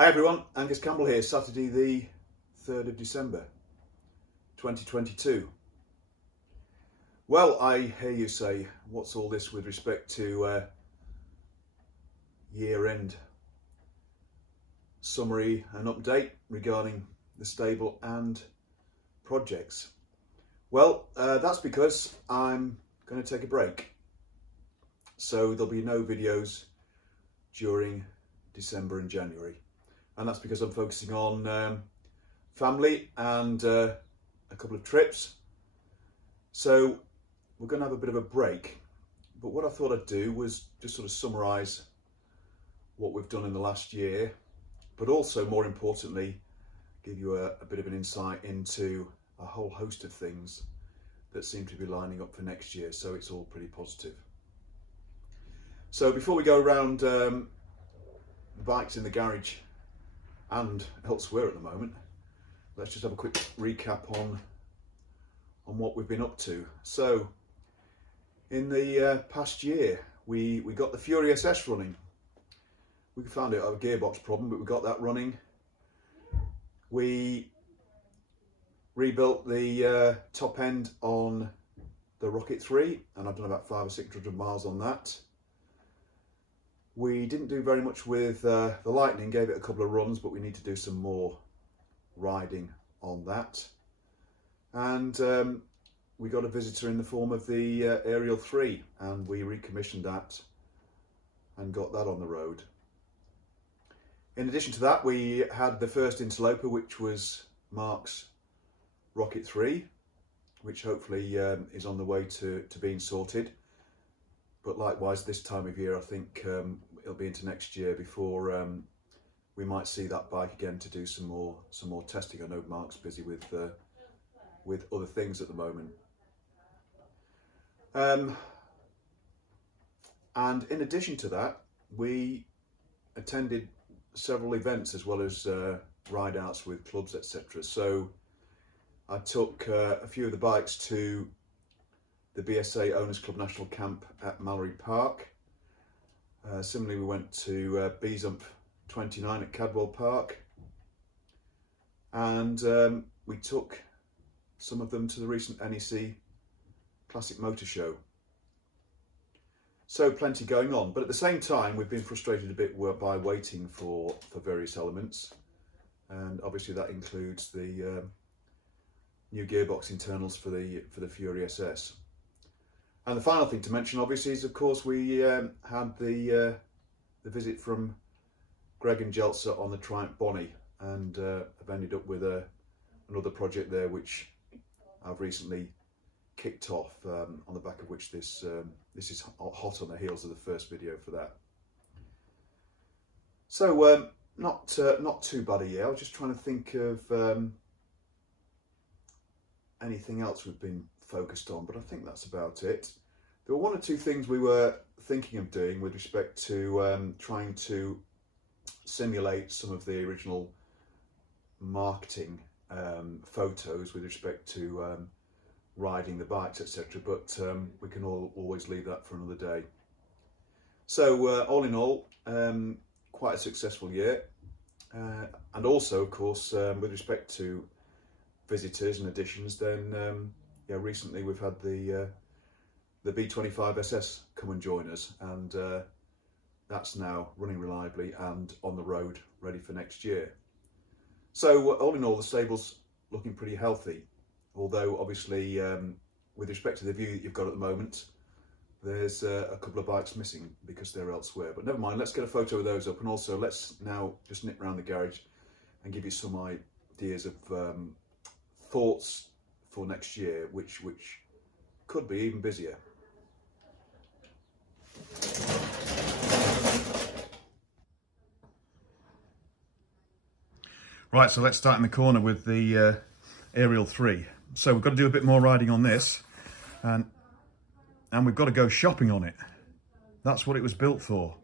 Hi everyone, Angus Campbell here, Saturday the 3rd of December 2022. Well, I hear you say, what's all this with respect to year-end summary and update regarding the stable and projects? Well, that's because I'm going to take a break. So there'll be no videos during December and January. And that's because I'm focusing on family and a couple of trips. So we're going to have a bit of a break. But what I thought I'd do was just sort of summarise what we've done in the last year, but also, more importantly, give you a bit of an insight into a whole host of things that seem to be lining up for next year. So it's all pretty positive. So before we go around the bikes in the garage and elsewhere at the moment, let's just have a quick recap on what we've been up to. So in the past year, we got the Fury SS running. We found it had a gearbox problem, but we got that running. We rebuilt the top end on the Rocket 3, and I've done about 500 or 600 miles on that. We didn't do very much with the Lightning, gave it a couple of runs, but we need to do some more riding on that. And we got a visitor in the form of the Aerial 3, and we recommissioned that and got that on the road. In addition to that, we had the first interloper, which was Mark's Rocket 3, which hopefully is on the way to being sorted. But likewise, this time of year, I think it'll be into next year before we might see that bike again to do some more testing. I know Mark's busy with other things at the moment. And in addition to that, we attended several events as well as ride outs with clubs, etc. So I took a few of the bikes to the BSA Owners Club National Camp at Mallory Park. Similarly, we went to Beesump 29 at Cadwell Park, and we took some of them to the recent NEC Classic Motor Show. So plenty going on, but at the same time we've been frustrated a bit by waiting for various elements, and obviously that includes the new gearbox internals for the Fury SS. And the final thing to mention, obviously, is of course we had the visit from Greg and Jeltzer on the Triumph Bonnie, and have ended up with another project there, which I've recently kicked off, on the back of which this is hot on the heels of the first video for that. So not too bad a year. I was just trying to think of anything else we've been focused on, but I think that's about it. There were one or two things we were thinking of doing with respect to trying to simulate some of the original marketing photos with respect to riding the bikes, etc. But we can always leave that for another day. So all in all, quite a successful year, and also, of course, with respect to visitors and additions, then yeah, recently we've had the B25 SS come and join us, and that's now running reliably and on the road, ready for next year. So all in all, the stable's looking pretty healthy, although obviously with respect to the view that you've got at the moment, there's a couple of bikes missing because they're elsewhere. But never mind, let's get a photo of those up, and also let's now just nip around the garage and give you some ideas of thoughts for next year, which could be even busier. Right, so let's start in the corner with the Aerial 3. So we've got to do a bit more riding on this, and we've got to go shopping on it. That's what it was built for.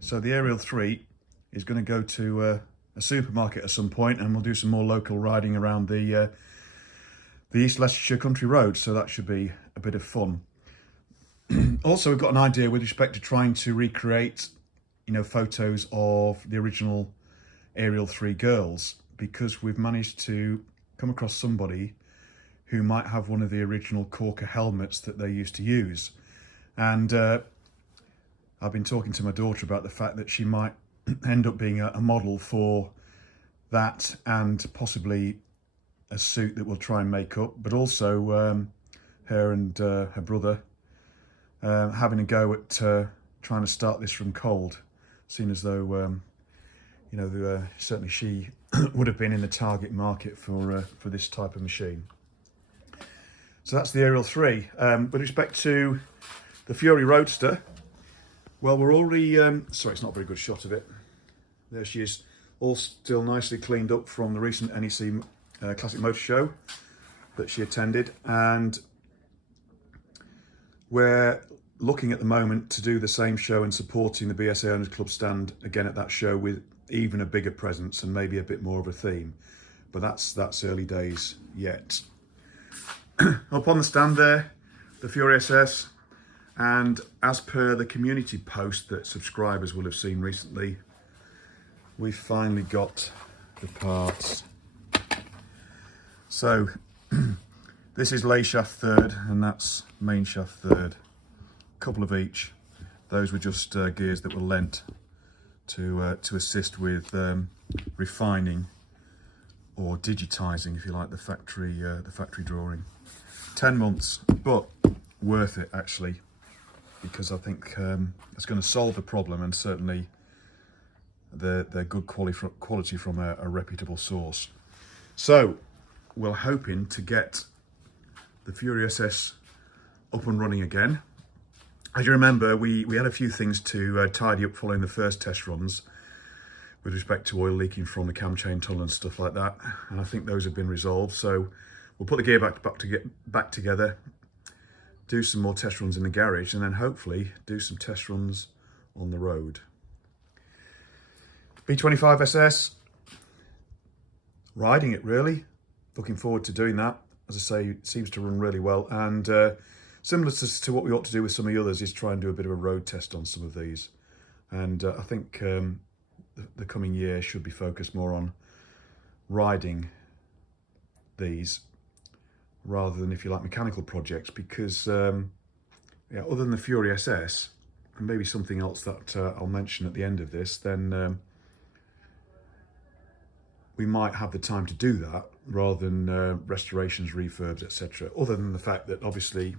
So the Aerial 3 is going to go to a supermarket at some point, and we'll do some more local riding around the East Leicestershire country roads, so that should be a bit of fun. Also, we've got an idea with respect to trying to recreate photos of the original Ariel 3 girls, because we've managed to come across somebody who might have one of the original Corker helmets that they used to use. And I've been talking to my daughter about the fact that she might end up being a model for that, and possibly a suit that we'll try and make up, but also her and her brother having a go at trying to start this from cold, seeing as though certainly she would have been in the target market for this type of machine. So that's the Ariel 3. With respect to the Fury Roadster, well, we're already, sorry, it's not a very good shot of it. There she is, all still nicely cleaned up from the recent NEC Classic Motor Show that she attended. And we're looking at the moment to do the same show and supporting the BSA Owners Club stand again at that show with even a bigger presence and maybe a bit more of a theme. But that's early days yet. Up on the stand there, the Fury SS, and as per the community post that subscribers will have seen recently, we've finally got the parts. So this is lay shaft third and that's main shaft third, a couple of each. Those were just gears that were lent to assist with refining or digitizing, if you like, the factory drawing. 10 months, but worth it actually, because I think it's going to solve the problem, and certainly they're good quality from a reputable source. So we're hoping to get the Fury SS up and running again. As you remember, we had a few things to tidy up following the first test runs with respect to oil leaking from the cam chain tunnel and stuff like that, and I think those have been resolved. So we'll put the gear back together, do some more test runs in the garage, and then hopefully do some test runs on the road. B25 SS, riding it really, looking forward to doing that. As I say, it seems to run really well, and similar to what we ought to do with some of the others is try and do a bit of a road test on some of these. And I think the coming year should be focused more on riding these rather than, if you like, mechanical projects, because other than the Fury SS and maybe something else that I'll mention at the end of this, then we might have the time to do that rather than restorations, refurbs, etc. Other than the fact that obviously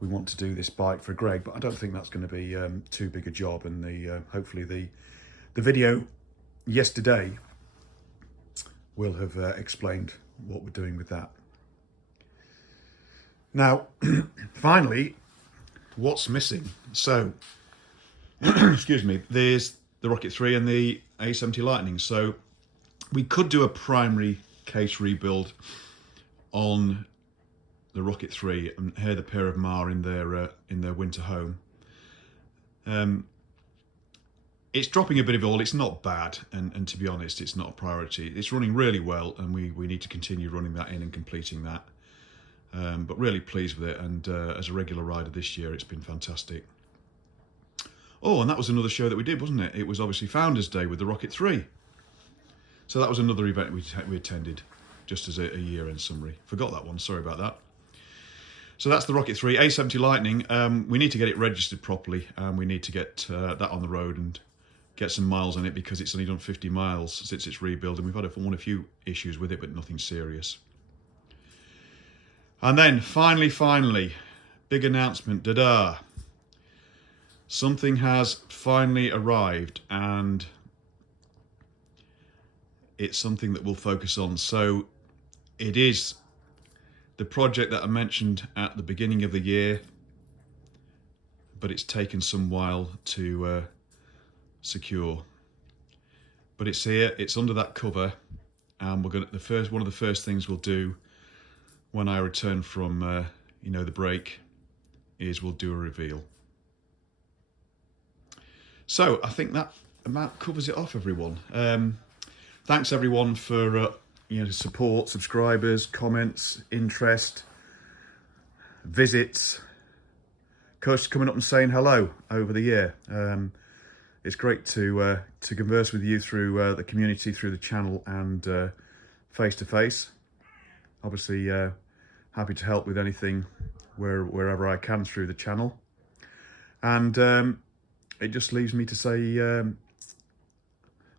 we want to do this bike for Greg, but I don't think that's going to be too big a job, and hopefully the video yesterday will have explained what we're doing with that. Now, finally, what's missing? So, excuse me, there's the Rocket 3 and the A70 Lightning. So we could do a primary case rebuild on the Rocket 3 and hear the pair of Ma in their winter home. It's dropping a bit of oil. It's not bad, and to be honest, it's not a priority. It's running really well, and we need to continue running that in and completing that. But really pleased with it, and as a regular rider this year, it's been fantastic. Oh, and that was another show that we did, wasn't it? It was obviously Founders Day with the Rocket 3. So that was another event we attended, just as a year-end summary. Forgot that one, sorry about that. So that's the Rocket 3. A70 Lightning, we need to get it registered properly, and we need to get that on the road and get some miles on it, because it's only done 50 miles since its rebuild, and we've had a few issues with it, but nothing serious. And then finally, big announcement, da-da. Something has finally arrived, and it's something that we'll focus on. So it is the project that I mentioned at the beginning of the year, but it's taken some while to secure. But it's here, it's under that cover, and we're going to, one of the first things we'll do when I return from the break is we'll do a reveal. So I think that about covers it off, everyone. Thanks everyone for support, subscribers, comments, interest, visits, coach coming up and saying hello over the year. it's great to converse with you through the community, through the channel, and face to face. Obviously, happy to help with anything wherever I can through the channel. And it just leaves me to say,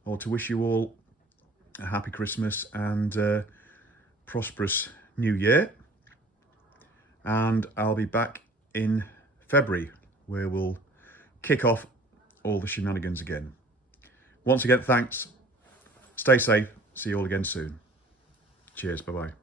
or to wish you all a happy Christmas and prosperous New Year. And I'll be back in February, where we'll kick off all the shenanigans again. Once again, thanks. Stay safe. See you all again soon. Cheers. Bye-bye.